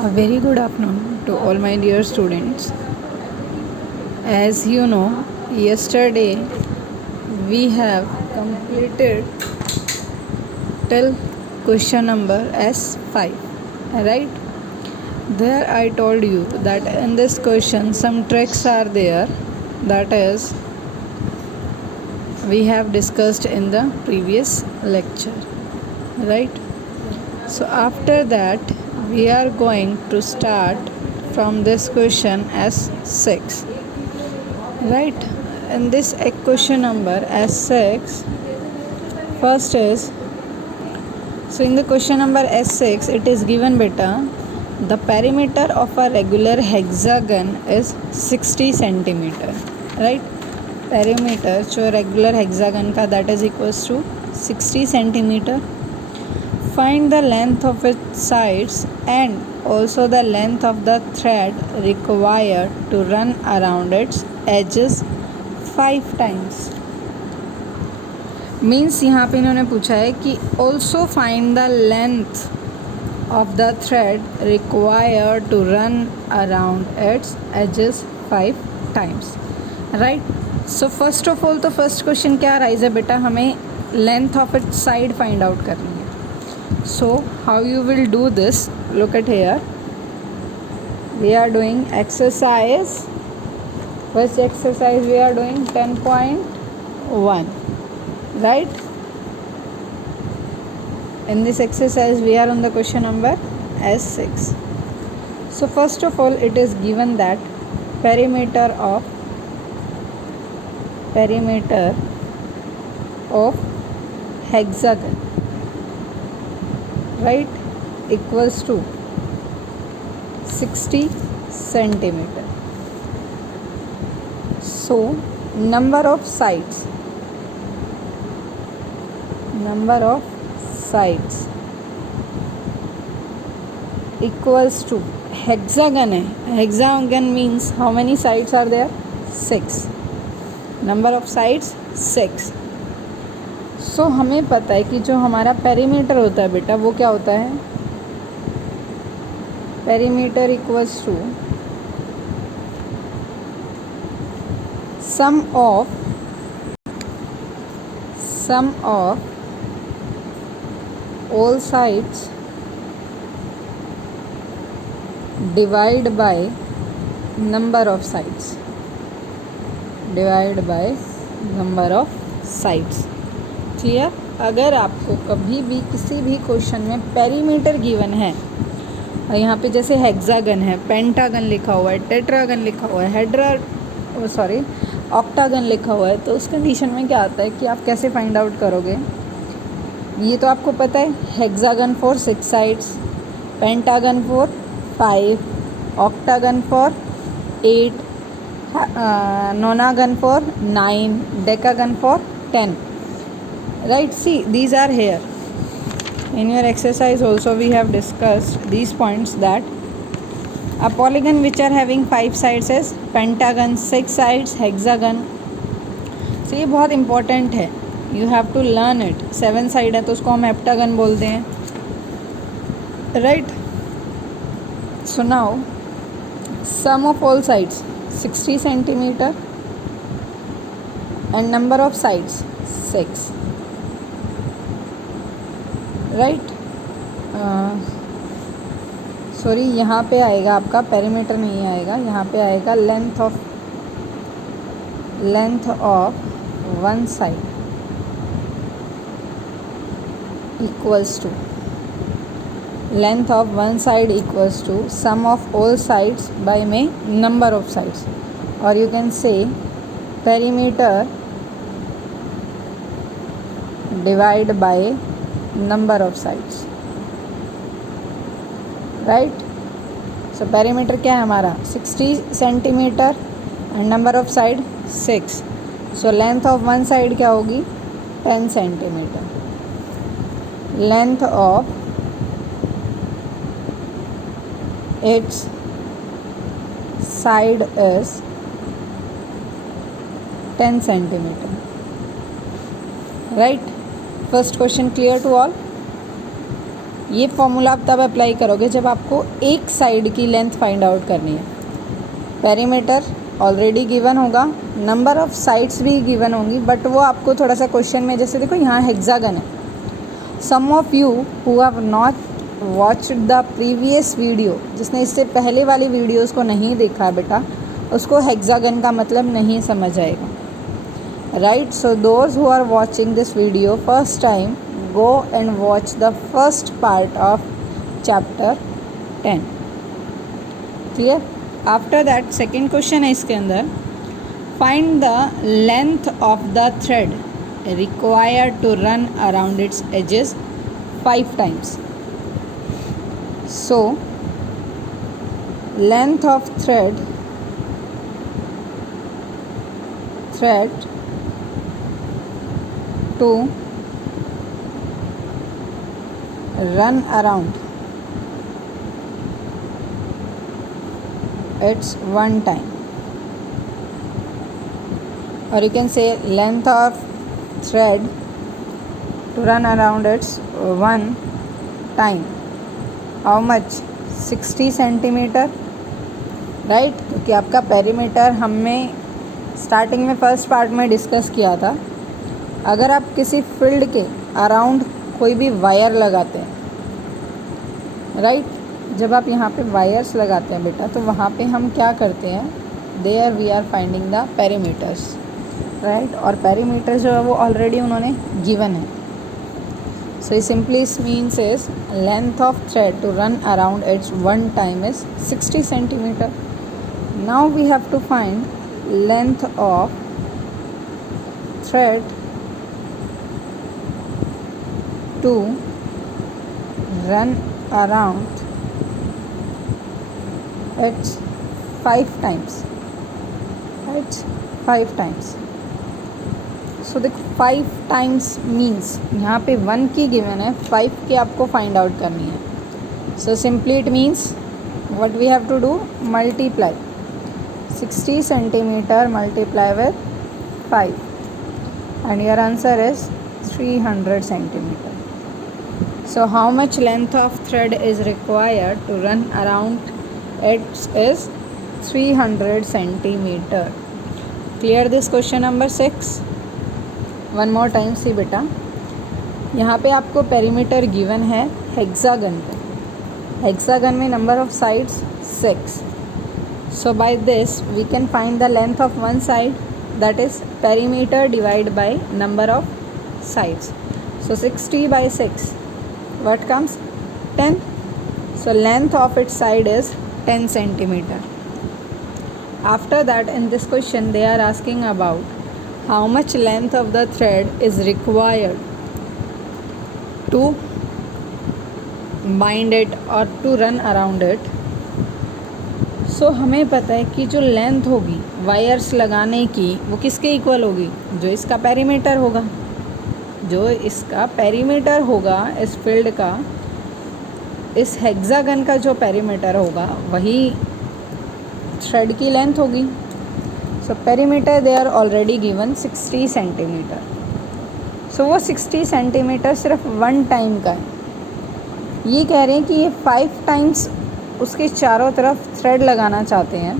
A very good afternoon to all my dear students. As you know, yesterday we have completed till question number S5, right? There I told you that in this question some tricks are there, that is we have discussed in the previous lecture, right? So after that we are going to start from this question S6, right? In this question number S6, first is, so in the question number S6 it is given beta the perimeter of a regular hexagon is 60 centimeter, right? Perimeter जो regular hexagon का that is equals to 60 centimeter. Find the length of its sides and also the length of the thread required to run around its edges 5 times. Means यहाँ पे इन्होंने पूछा है कि also find the length of the thread required to run around its edges 5 times, right? So first of all तो first question क्या rise है बेटा, हमें length of its side find out करनी है. So how you will do this, look at here, we are doing exercise, first exercise we are doing 10.1, right? In this exercise we are on the question number S6. So first of all it is given that perimeter of hexagon, right, equals to 60 centimeter. So number of sides equals to hexagon है, hexagon means how many sides are there? 6. number of sides 6. So हमें पता है कि जो हमारा perimeter होता है बेटा वो क्या होता है, perimeter equals to sum of all sides divide by number of sides. क्लियर? अगर आपको कभी भी किसी भी क्वेश्चन में पेरीमीटर गिवन है, यहाँ पे जैसे हेक्सागन है, पेंटागन लिखा हुआ है, टेट्रागन लिखा हुआ है, ऑक्टागन लिखा हुआ है, तो उस कंडीशन में क्या आता है कि आप कैसे फाइंड आउट करोगे? ये तो आपको पता है, hexagon for 6 sides, pentagon for 5, octagon for 8, nonagon for 9, decagon for 10, right? See, these are here. In your exercise also we have discussed these points, that a polygon which are having 5 sides is pentagon, 6 sides hexagon. so ये बहुत important है, you have to learn it. 7 side है तो उसको हम heptagon बोलते हैं, right? So now sum of all sides 60 centimeter and number of sides 6, right? Sorry, यहाँ पे आएगा आपका पेरीमीटर नहीं आएगा, यहाँ पे आएगा length of one side equals to length of one side equals to sum of all sides by में number of sides, or you can say perimeter divide by number of sides, right? So perimeter क्या है हमारा 60 centimeter and number of side 6. So length of one side क्या होगी 10 centimeter. length of its side is 10 centimeter, right? First question clear to all? ये formula आप तब apply करोगे जब आपको एक साइड की लेंथ फाइंड आउट करनी है। पेरीमीटर ऑलरेडी गिवन होगा, नंबर ऑफ़ साइड्स भी गिवन होंगी, बट वो आपको थोड़ा सा क्वेश्चन में, जैसे देखो यहाँ हेक्सागन है। सम of you who have not watched the previous video, जिसने इससे पहले वाली वीडियोस को नहीं देखा बेटा, उसको हेक्सागन का मतलब नहीं समझ आएगा, right. So those who are watching this video first time, go and watch the first part of chapter 10, clear। after that second question है इसके अंदर, find the length of the thread required to run around its edges 5 times। so length of thread to run around it's one time, or you can say length of thread to run around it's one time, how much, 60 centimetre, right. क्योंकि आपका perimeter हमने starting में first part में discuss किया था। अगर आप किसी फील्ड के अराउंड कोई भी वायर लगाते हैं, राइट, जब आप यहाँ पे वायर्स लगाते हैं बेटा, तो वहाँ पे हम क्या करते हैं, there we are finding the perimeters, right. और पेरीमीटर जो है वो ऑलरेडी उन्होंने गिवन है। So simply means is length of thread to run around its one time is 60 centimetre. Now we have to find length of thread to run around it's 5 times, right, 5 times। so देखो 5 times means यहाँ पे 1 की given है, 5 की आपको find out करनी है। so simply it means what we have to do, multiply 60 centimeter multiply with 5 and your answer is 300 centimeter। So how much length of thread is required to run around it is 300 centimeter। Clear this question number 6। One more time see बेटा, यहाँ पे आपको perimeter given है hexagon पे, hexagon में number of sides 6। So by this we can find the length of one side, that is perimeter divided by number of sides। So 60 by 6, what comes, 10। so length of its side is 10 centimeter। after that in this question they are asking about how much length of the thread is required to bind it or to run around it। so हमें पता है कि जो length होगी wires लगाने की वो किसके इक्वल होगी, जो इसका पेरीमीटर होगा, जो इसका पेरीमीटर होगा इस फील्ड का, इस हेक्सागन का जो पेरीमीटर होगा वही थ्रेड की लेंथ होगी। So perimeter they are already given 60 centimetre. So वो 60 सेंटीमीटर सिर्फ वन टाइम का है। ये कह रहे हैं कि ये 5 टाइम्स उसके चारों तरफ थ्रेड लगाना चाहते हैं,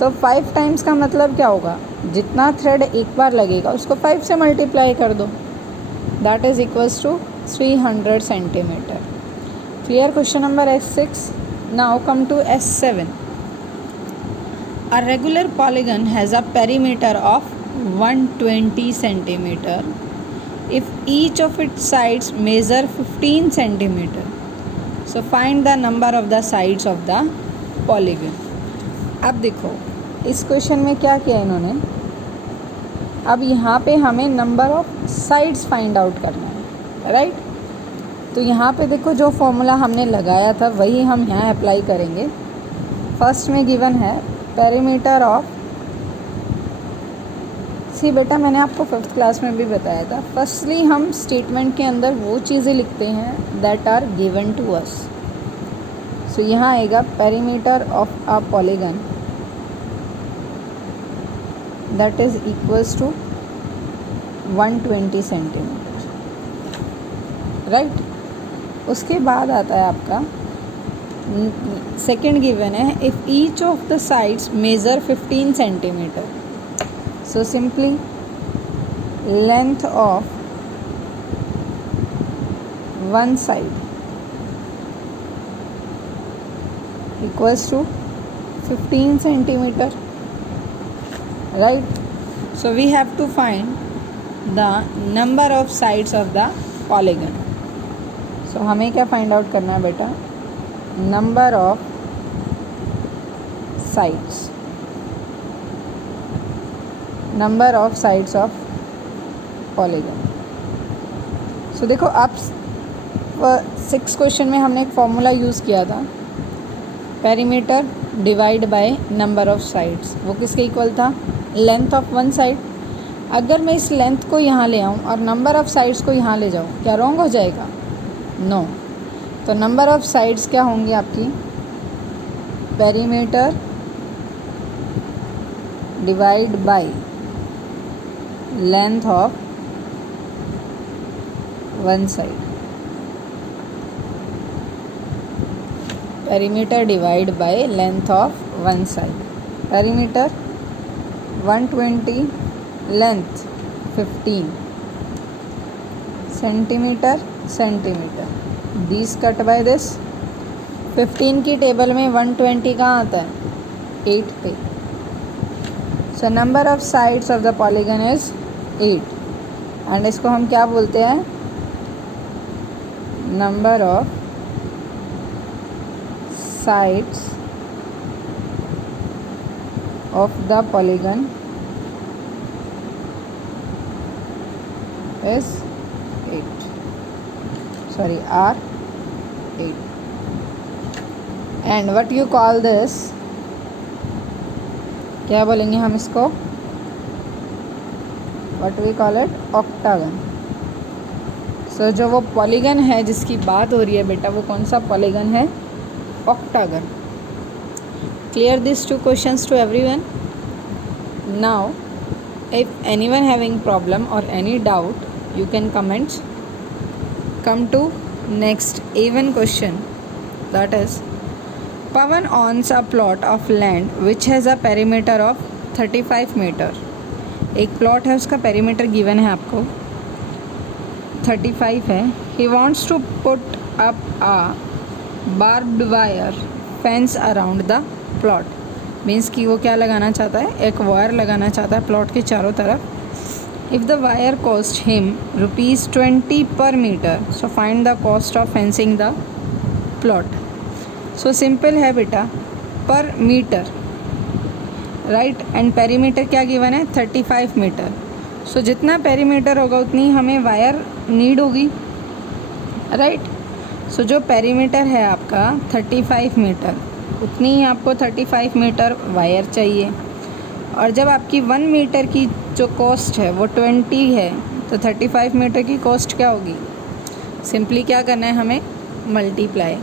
तो 5 टाइम्स का मतलब क्या होगा, जितना थ्रेड एक बार लगेगा उसको 5 से मल्टीप्लाई कर दो, that is equals to 300 centimeter। clear question number S6। now come to S7। a regular polygon has a perimeter of 120 centimeter if each of its sides measure 15 centimeter। so find the number of the sides of the polygon। अब देखो इस question में क्या किया इन्होंने, अब यहाँ पे हमें number of sides find out करना है, राइट। तो यहाँ पे देखो जो फॉर्मूला हमने लगाया था वही हम यहाँ अप्लाई करेंगे। फर्स्ट में गिवन है पेरीमीटर ऑफ, सी बेटा मैंने आपको 5th क्लास में भी बताया था, फर्स्टली हम स्टेटमेंट के अंदर वो चीज़ें लिखते हैं that are given to us. So यहाँ आएगा perimeter of a polygon that is equals to 120 centimeter, right। उसके बाद आता है आपका सेकेंड गिवन है, if each of the sides measure 15 centimetre, so simply length of one side equals to 15 centimeter, right? So we have to find the number of sides of the polygon. So हमें क्या find out करना है बेटा? Number of sides. Number of sides of polygon. So देखो आप 6 question में हमने एक फॉर्मूला यूज़ किया था, perimeter divide by number of sides. वो किसके इक्वल था? Length of one side. अगर मैं इस लेंथ को यहाँ ले आऊँ और नंबर ऑफ साइड्स को यहाँ ले जाऊँ, क्या रॉन्ग हो जाएगा? नो। तो नंबर ऑफ साइड्स क्या होंगी आपकी? Perimeter divide by length of one side. Perimeter divide by length of one side. Perimeter 120, length 15 centimetre, this cut by this. 15 की टेबल में 120 कहाँ आता है? 8 पे। So number of sides of the polygon is 8 and इसको हम क्या बोलते हैं? Number of sides of the polygon is 8, sorry are 8, and what you call this, क्या बोलेंगे हम इसको? what we call it? octagon. so जो वो पॉलीगन है जिसकी बात हो रही है बेटा, वो कौन सा पॉलीगन है? octagon. Clear these two questions to everyone. Now if anyone having problem or any doubt, you can comment. Come to next A1 question, that is Pawan owns a plot of land which has a perimeter of 35 meter. एक plot है, उसका perimeter given है आपको 35 है। He wants to put up a barbed wire fence around the plot. Means कि वो क्या लगाना चाहता है? एक वायर लगाना चाहता है प्लॉट के चारों तरफ। If the wire cost him ₹20 per metre, so find the cost of fencing the plot. So simple है बेटा, per metre, right, and perimeter क्या गिवन है? 35 मीटर। सो जितना पेरीमीटर होगा उतनी हमें वायर नीड होगी, राइट। सो जो पेरीमीटर है आपका 35 मीटर, उतनी ही आपको 35 मीटर वायर चाहिए। और जब आपकी 1 मीटर की जो कॉस्ट है वो 20 है, तो 35 मीटर की कॉस्ट क्या होगी? सिंपली क्या करना है हमें? Multiply.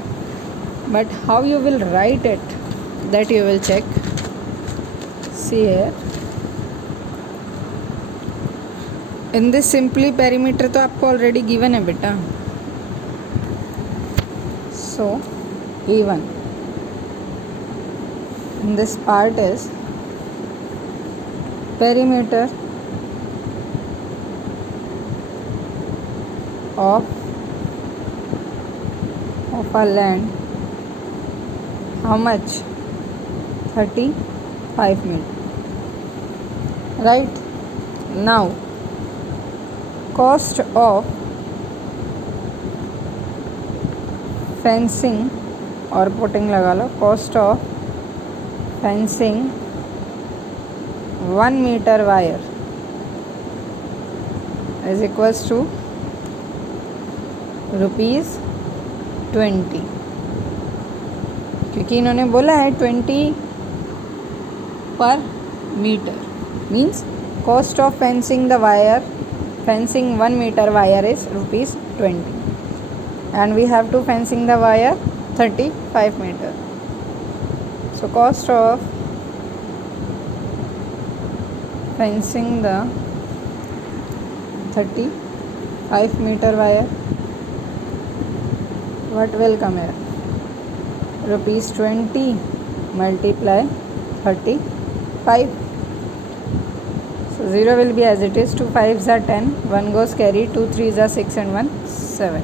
But how you will write it, that you will check. See here, in this simply perimeter तो आपको ऑलरेडी गिवन है बेटा। So A1 in this part is perimeter of a land, how much? 35 meter, right? Now cost of fencing और putting लगा लो, cost of fencing 1 metre wire is equals to ₹20, क्योंकि इन्होंने बोला है 20 per metre, means cost of fencing the wire, fencing 1 metre wire is ₹20 and we have to fencing the wire 35 meter. So cost of fencing the 35 meter wire what will come here? Rupees 20 multiply 35. So 0 will be as it is. 2 5s are 10, 1 goes carry, 2 3s are 6 and 1 7.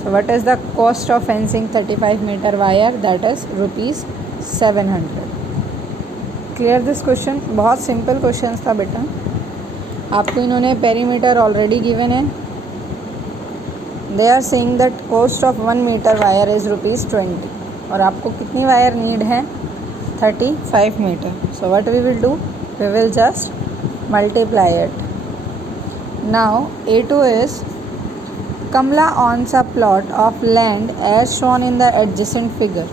So what is the cost of fencing 35 meter wire? That is rupees 700. Clear this question? बहुत simple question था बेटा. आपको इन्होंने perimeter already given है. They are saying that cost of 1 metre wire is rupees 20 और आपको कितनी wire need है? 35 metre. So what we will do? We will just multiply it. Now A2 is Kamla owns a plot of land as shown in the adjacent figure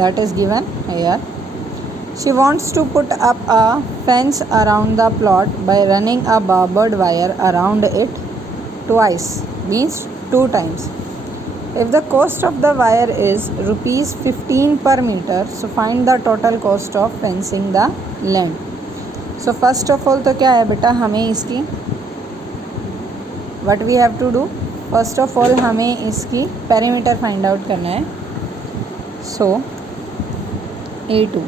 that is given here. She wants to put up a fence around the plot by running a barbed wire around it twice, means 2 times. If the cost of the wire is rupees 15 per meter, so find the total cost of fencing the land. So first of all तो क्या है बेटा, हमें इसकी what we have to do? First of all हमें इसकी perimeter find out करना है. So A2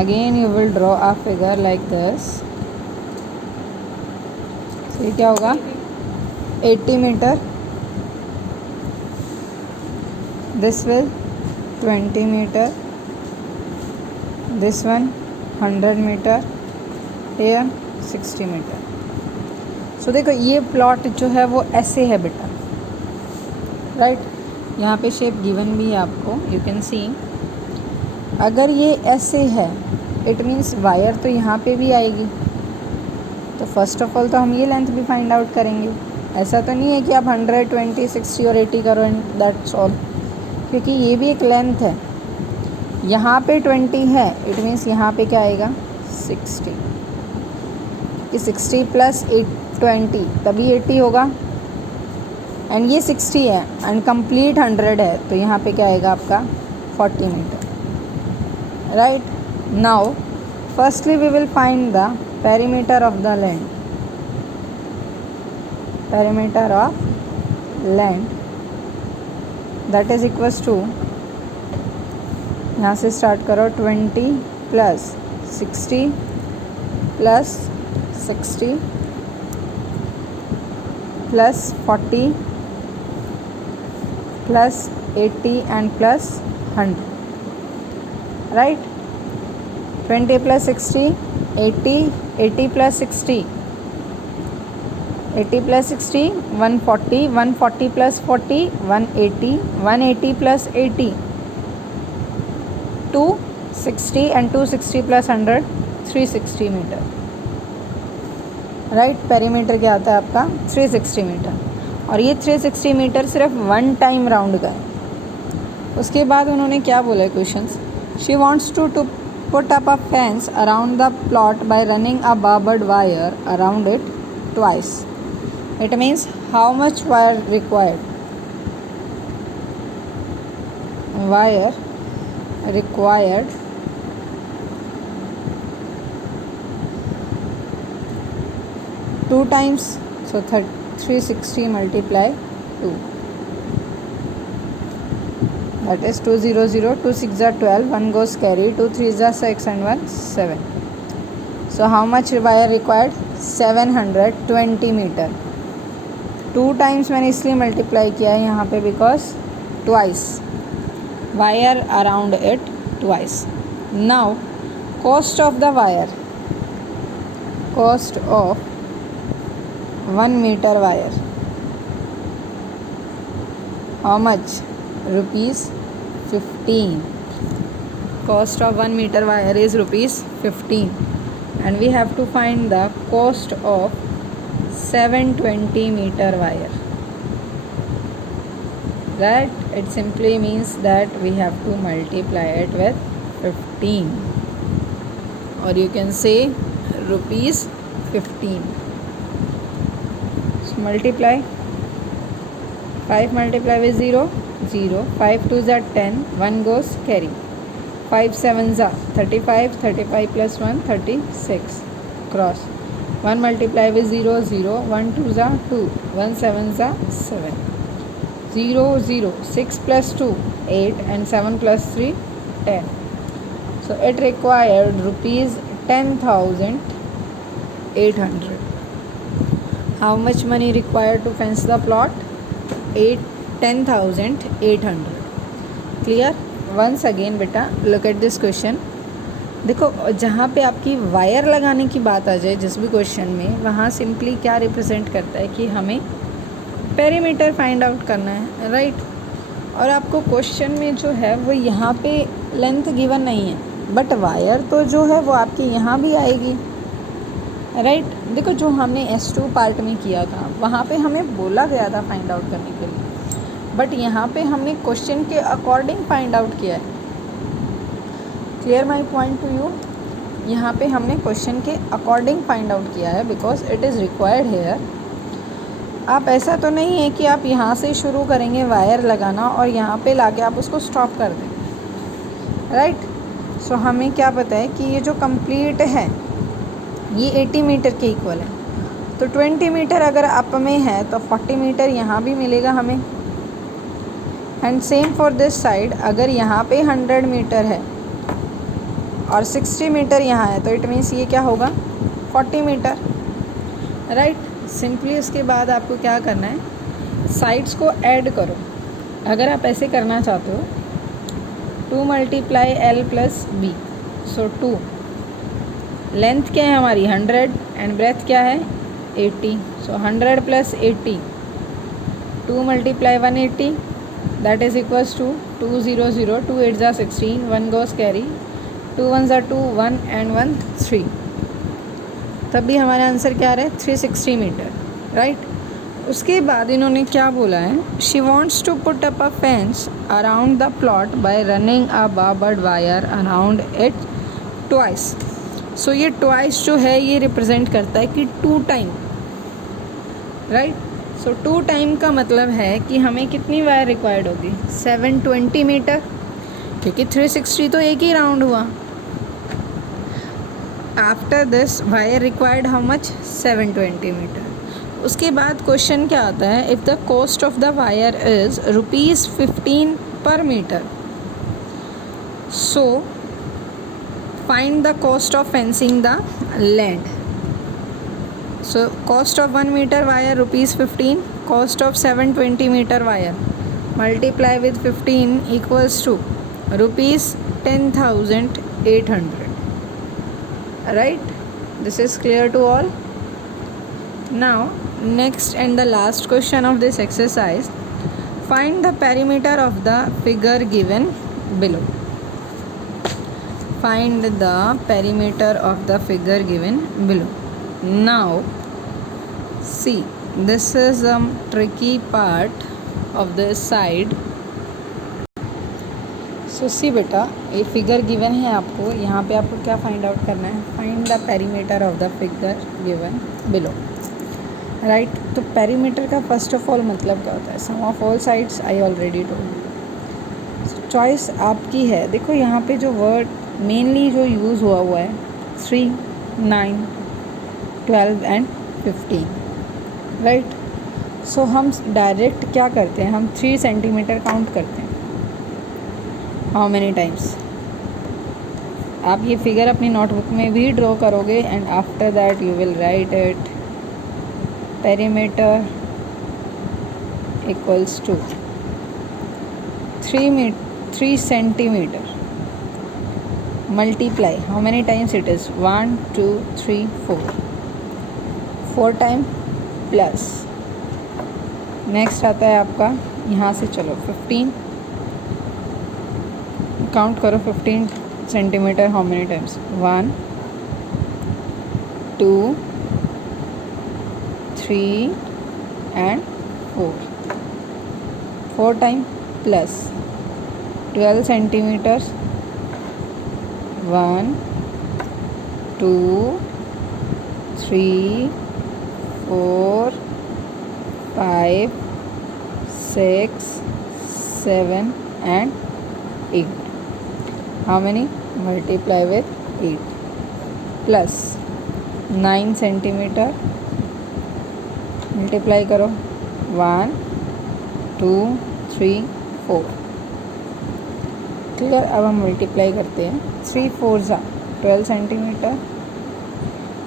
again you will draw a figure like this. ये क्या होगा? 80 metre. This will 20 metre. This one 100 metre. Here 60 metre. So देखो ये plot जो है वो ऐसे है बेटा, राइट. यहाँ पे शेप गिवन भी है आपको, यू कैन सी. अगर ये ऐसे है इट मीन्स वायर तो यहाँ पे भी आएगी. तो फर्स्ट ऑफ ऑल तो हम ये लेंथ भी फाइंड आउट करेंगे. ऐसा तो नहीं है कि आप 100, 20, 60 और 80 करो एंड दैट्स ऑल, क्योंकि ये भी एक लेंथ है. यहाँ पे 20 है इट मीन्स यहाँ पे क्या आएगा? 60. कि 60 प्लस 20 तभी 80 होगा. एंड ये 60 है एंड कंप्लीट 100 है तो यहाँ पे क्या आएगा आपका? 40 metre, right. Now firstly we will find the perimeter of the land. Perimeter of land that is equals to, यहाँ से स्टार्ट करो, 20 plus 60 plus 60 plus 40 plus 80 and plus 100, right. 20 plus 60 80, 80 plus 60 80 plus 60 140, 140 plus 40 180, 180 plus 80 260 and 260 plus 100 360 metre, right. Perimeter क्या आता है आपका? 360 metre. और ये 360 metre सिर्फ 1 टाइम राउंड का है. उसके बाद उन्होंने क्या बोला है questions? She wants to put up a fence around the plot by running a barbed wire around it twice. It means how much wire required? Wire required 2 times, so 360 multiply 2, that is 200, 2 6 are 12, 1 goes carry, 2 3s are 6 and 1 7. So how much wire required? 720 metre. 2 times मैंने इसलिए multiply किया है यहाँ पे because twice, wire around it twice. Now cost of the wire, cost of 1 meter wire, how much? rupees 15. Cost of 1 meter wire is rupees 15 and we have to find the cost of 720 meter wire, right. It simply means that we have to multiply it with 15 or you can say rupees 15. Multiply 5 multiply with 0 0, 5 2s are 10, 1 goes carry, 5 7s are 35, 35 plus 1 36 cross, 1 multiply with 0 0, 1 2 za 2, 1 7 za 7, 0 0, 6 plus 2 8 and 7 plus 3 10. So it required rupees 10,800. How much money required to fence the plot? 10,800. Clear? Once again बेटा look at this question. देखो जहाँ पे आपकी wire लगाने की बात आ जाए जिस भी क्वेश्चन में, वहाँ सिंपली क्या रिप्रेजेंट करता है कि हमें पेरीमीटर फाइंड आउट करना है, राइट। और आपको क्वेश्चन में जो है वो यहाँ पे लेंथ गिवन नहीं है, बट वायर तो जो है वो आपकी यहाँ भी आएगी, राइट। देखो जो हमने S2 पार्ट में किया था वहाँ पे हमें बोला गया था फाइंड आउट करने के लिए, बट यहाँ पे हमने क्वेश्चन के अकॉर्डिंग फाइंड आउट किया है। Clear my point two you? यहाँ पे हमने क्वेश्चन के अकॉर्डिंग फाइंड आउट किया है because it is required here. आप ऐसा तो नहीं है कि आप यहाँ से शुरू करेंगे वायर लगाना और यहाँ पे लाके आप उसको स्टॉप कर दें, राइट। सो हमें क्या पता है कि ये जो कंप्लीट है ये 80 मीटर के इक्वल है, तो 20 मीटर अगर अप में है तो 40 मीटर यहाँ भी मिलेगा हमें। And same for this side, अगर यहाँ पे 100 मीटर है और 60 मीटर यहाँ है तो इट मीन्स ये क्या होगा 40 मीटर, राइट। सिंपली उसके बाद आपको क्या करना है, साइड्स को ऐड करो। अगर आप ऐसे करना चाहते हो 2 multiply L plus B, so 2 length क्या है हमारी 100 एंड ब्रेथ क्या है 80, so 100 plus 80, 2 multiply 180 that is equals to 2 0 0, 2 8 जा 16, 1 goes कैरी, 2 1 जा 2, 1 and 1 3, तब भी हमारा आंसर क्या रहा है 360 मीटर, राइट। उसके बाद इन्होंने क्या बोला है, she wants to put up a fence around the plot by running a barbed wire around it twice. So ये ट्वाइस जो है ये रिप्रेजेंट करता है कि 2 टाइम, राइट। सो 2 टाइम का मतलब है कि हमें कितनी वायर रिक्वायर्ड होगी 720 मीटर, क्योंकि 360 तो एक ही राउंड हुआ। After this wire required how much 720 metre. उसके बाद क्वेश्चन क्या आता है, if the cost of the wire is ₹15 per metre, so find the cost of fencing the land. So cost of 1 metre wire ₹15, cost of 720 metre wire multiply with 15 equals to ₹10,800, right? This is clear to all. Now next and the last question of this exercise, find the perimeter of the figure given below. Find the perimeter of the figure given below. Now see, this is a tricky part of this side. सो सी बेटा ये figure given है आपको, यहाँ पे आपको क्या find out करना है, find the perimeter of the figure given below, right. तो पेरीमीटर का फर्स्ट ऑफ ऑल मतलब क्या होता है, सम of all sides, I already told. Choice आपकी है। देखो यहाँ पे जो वर्ड मेनली जो यूज़ हुआ है 3 9 12 एंड 15, राइट। सो हम डायरेक्ट क्या करते हैं, हम 3 सेंटीमीटर काउंट करते हैं। हाउ मैनी टाइम्स, आप ये फिगर अपनी नोटबुक में भी ड्रॉ करोगे and after that you will write it, perimeter equals to 3 centimetre multiply how many times it is 1 2 3 4 time plus next आता है आपका यहाँ से, चलो 15 काउंट करो, 15 centimetre how many times 1 2 3 and 4 time plus 12 centimetres 1 2 3 4 5 6 7 and 8. How many? Multiply with 8 plus 9 centimetre, multiply करो 1 2 3 4। Clear. अब हम मल्टीप्लाई करते हैं 3 4 ज़ा 12 सेंटीमीटर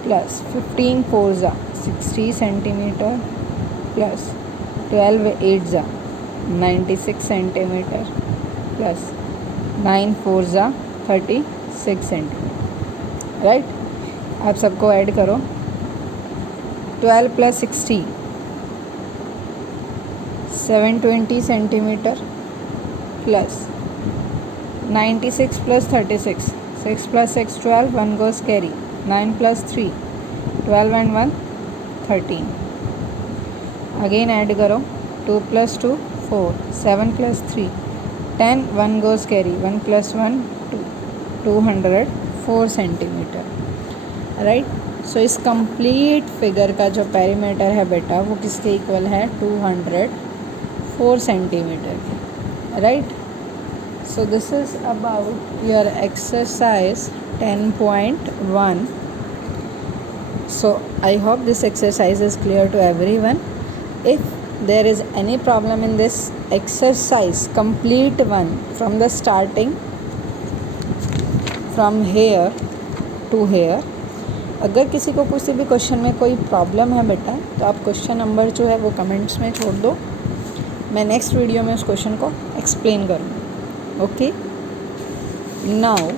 प्लस 15 4 ज़ा 60 सेंटीमीटर प्लस 12 8 ज़ा 96 सेंटीमीटर प्लस 9 4 ज़ा 36 सेंटीमीटर। राइट। आप सबको ऐड करो 12 plus 60 720 centimetre plus 96 plus 36 6 plus 6 12 1 goes carry 9 plus 3 12 and 1 13। Again add करो 2 plus 2 4 7 plus 3 10 1 goes carry 1 plus 1 2 204 centimetre. Right. So इस कंप्लीट फिगर का जो पेरीमीटर है बेटा वो किसके इक्वल है 204 centimetre. Right. So this is about your exercise 10.1. So I hope this exercise is clear to everyone. If there is any problem in this exercise, complete one from the starting from here to here, अगर किसी को किसी भी question में कोई problem है बेटा तो आप क्वेश्चन नंबर जो है वो कमेंट्स में छोड़ दो, मैं नेक्स्ट वीडियो में उस क्वेश्चन को एक्सप्लेन करूँगी। Okay. Now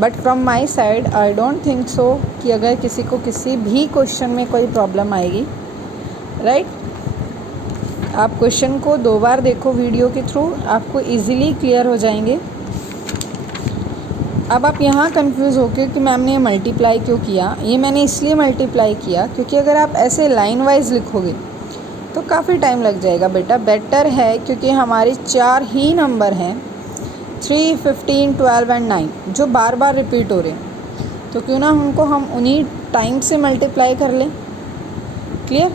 but from my side I don't think so कि अगर किसी को किसी भी क्वेश्चन में कोई प्रॉब्लम आएगी। राइट। आप क्वेश्चन को 2 बार देखो वीडियो के थ्रू, आपको इजीली क्लियर हो जाएंगे। अब आप यहाँ कंफ्यूज हो कि मैम ने मल्टीप्लाई क्यों किया। ये मैंने इसलिए मल्टीप्लाई किया क्योंकि अगर आप ऐसे लाइन वाइज लिखोगे तो काफ़ी टाइम लग जाएगा बेटा। बेटर है क्योंकि हमारे 4 ही नंबर हैं 3 15 12 एंड 9 जो बार बार रिपीट हो रहे हैं, तो क्यों ना उनको हम उन्हीं टाइम से मल्टीप्लाई कर लें। क्लियर।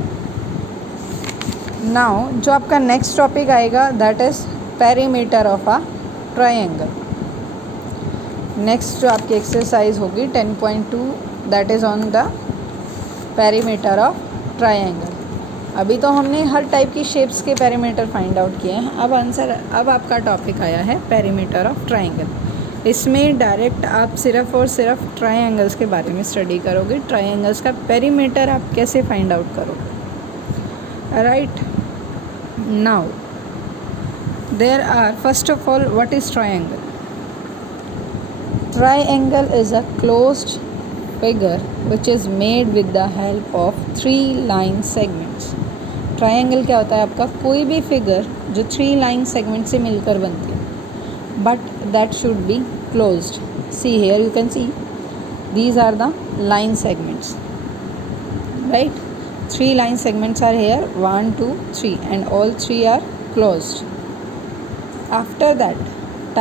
नाउ जो आपका नेक्स्ट टॉपिक आएगा that is perimeter of a triangle. Next जो आपकी एक्सरसाइज होगी 10.2 that is on the perimeter of triangle. अभी तो हमने हर टाइप की शेप्स के पेरीमीटर फाइंड आउट किए हैं। अब आपका टॉपिक आया है पेरीमीटर ऑफ ट्रायंगल। इसमें डायरेक्ट आप सिर्फ और सिर्फ ट्रायंगल्स के बारे में स्टडी करोगे। ट्रायंगल्स का पेरीमीटर आप कैसे फाइंड आउट करोगे। Right. Now there are first of all what is triangle. Triangle is a closed figure which is made with the help of 3 line segments. Triangle क्या होता है आपका कोई भी फिगर जो 3 line segment से मिलकर बनती है, but that should be closed. See here you can see these are the line segments. Right? 3 line segments are here 1 2 3 and all 3 are closed. After that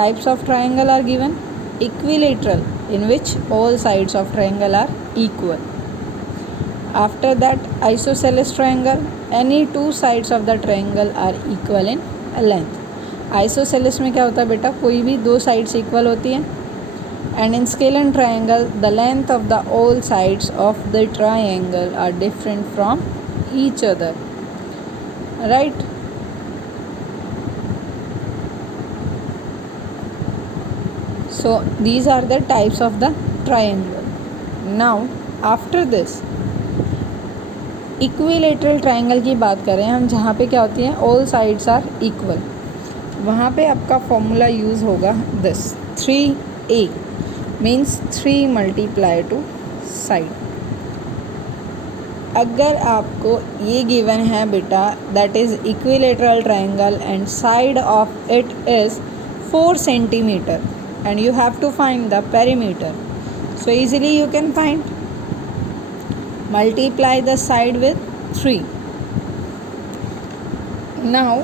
types of triangle are given. Equilateral in which all sides of triangle are equal. After that isosceles triangle, any 2 sides of the triangle are equal in length. Isosceles में क्या होता है बेटा कोई भी 2 sides equal होती हैं। And in scalene triangle the length of the all sides of the triangle are different from each other. Right. So these are the types of the triangle. Now after this equilateral triangle की बात करें हम, जहाँ पे क्या होती है all sides are equal, वहाँ पे आपका फॉर्मूला यूज़ होगा this 3a means 3 multiply to side. अगर आपको ये गिवन है बेटा that is equilateral triangle and side of it is 4 centimeter and you have to find the perimeter. So easily you can find. Multiply the side with 3. Now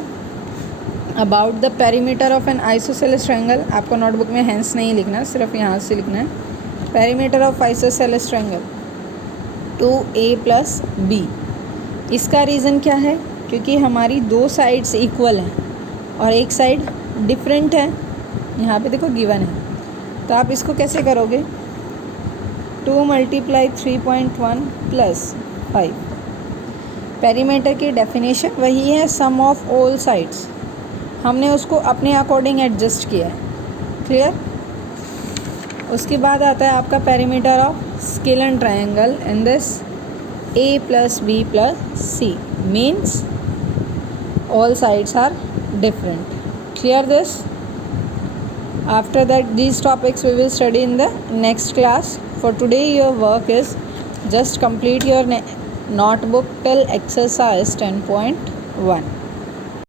about the perimeter of an isosceles triangle, आपको notebook में hence नहीं लिखना, सिर्फ यहाँ से लिखना है। Perimeter of isosceles triangle 2a plus b. इसका रीज़न क्या है क्योंकि हमारी 2 साइड्स इक्वल हैं और एक साइड डिफरेंट है। यहाँ पे देखो गिवन है, तो आप इसको कैसे करोगे 2 मल्टीप्लाई 3.1 प्लस 5। पेरीमीटर की डेफिनेशन वही है, सम ऑफ ऑल साइड्स। हमने उसको अपने अकॉर्डिंग एडजस्ट किया है। क्लियर। उसके बाद आता है आपका perimeter of scalene triangle in this a plus b plus c means all sides are different. Clear this? After that these topics we will study in the next class. For today your work is just complete your notebook till exercise 10.1.